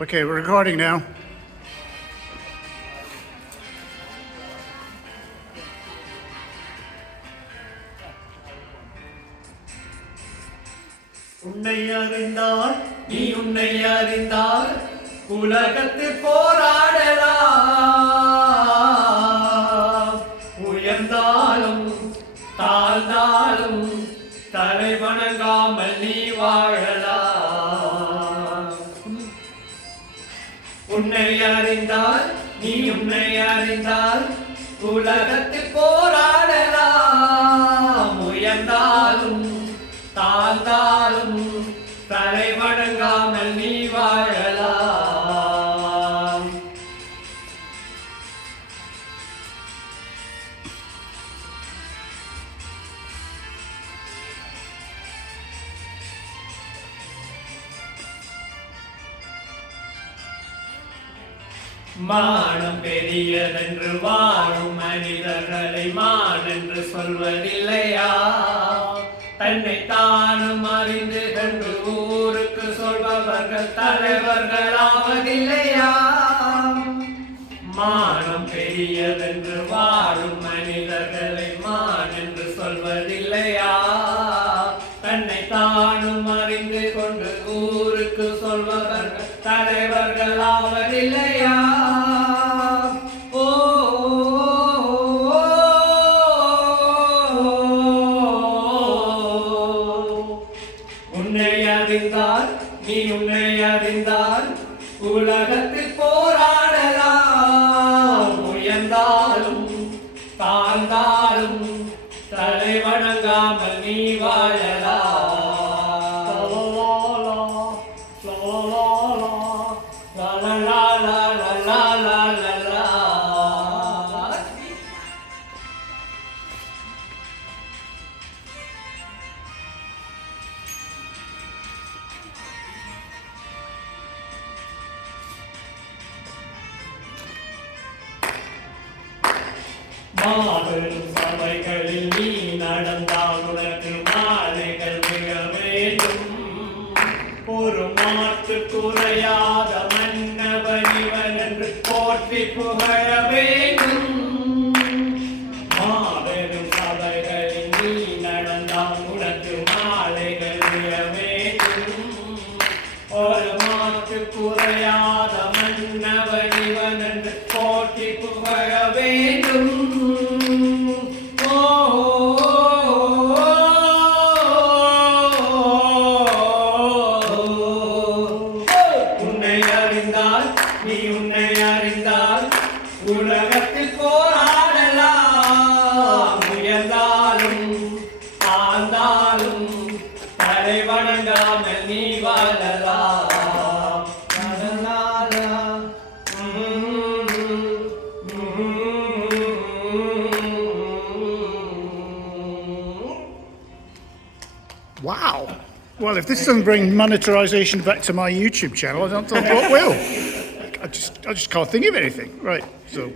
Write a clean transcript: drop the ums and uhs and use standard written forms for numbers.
Okay, we're recording now. உன்னை அறிந்தால் நீ உன்னை அறிந்தால் உலகத்தில் போராடலாம். உயர்ந்தாலும் தாழ்ந்தாலும் தலை வணங்காமல் நீ வாழலாம். உன்னை அறிந்தால் நீ உன்னை அறிந்தால் உலகத்தில் போராடலாம். உயர்ந்தாலும் தாழ்ந்தாலும் தலை வணங்காமல் நீ வாழலாம். மானம் பெரியதென்று வாழும் மனிதர்களை மான் என்று சொல்வதில்லையா? தன்னை தானும் அறிந்து கண்டு ஊருக்கு சொல்பவர்கள் தலைவர்களாவதில்லையா? மானம் பெரியதென்று வாழும் மனிதர்களை மான் என்று சொல்வதில்லையா? தன்னை தானும் அறிந்து கொண்டு ஊருக்கு சொல்பவர்கள் தலைவர்களாவதில்லையா? உன்னை அறிந்தால் நீ உன்னை அறிந்தால் உலகத்தில் போராடலாம். உயர்ந்தாலும் தாழ்ந்தாலும் தலை வணங்காமல் நீ வாழலாம். மாபெரும் சபைகளில் நீ நடந்தால் உனக்கு மாலைகள் மிக வேண்டும். ஒரு மாற்று குறையாத மன்னவன் இவன் என்று போற்றி புகழ வேண்டும். மாபெரும் சபைகளில் நீ நடந்தால் உனக்கு மாலைகள் மிக வேண்டும். ஒரு மாற்று குறையாத மன்னவன் இவன் என்று போற்றி புகழ வேண்டும். நீ உன்னை அறிந்தால் உலகத்தில் போராடலாம். உயர்ந்தாலும் தாழ்ந்தாலும் தலை வணங்காமல் நீ வாழலாம். Wow. Well, if this doesn't bring monetization back to my YouTube channel, I don't know what will. I just can't think of anything. Right, so.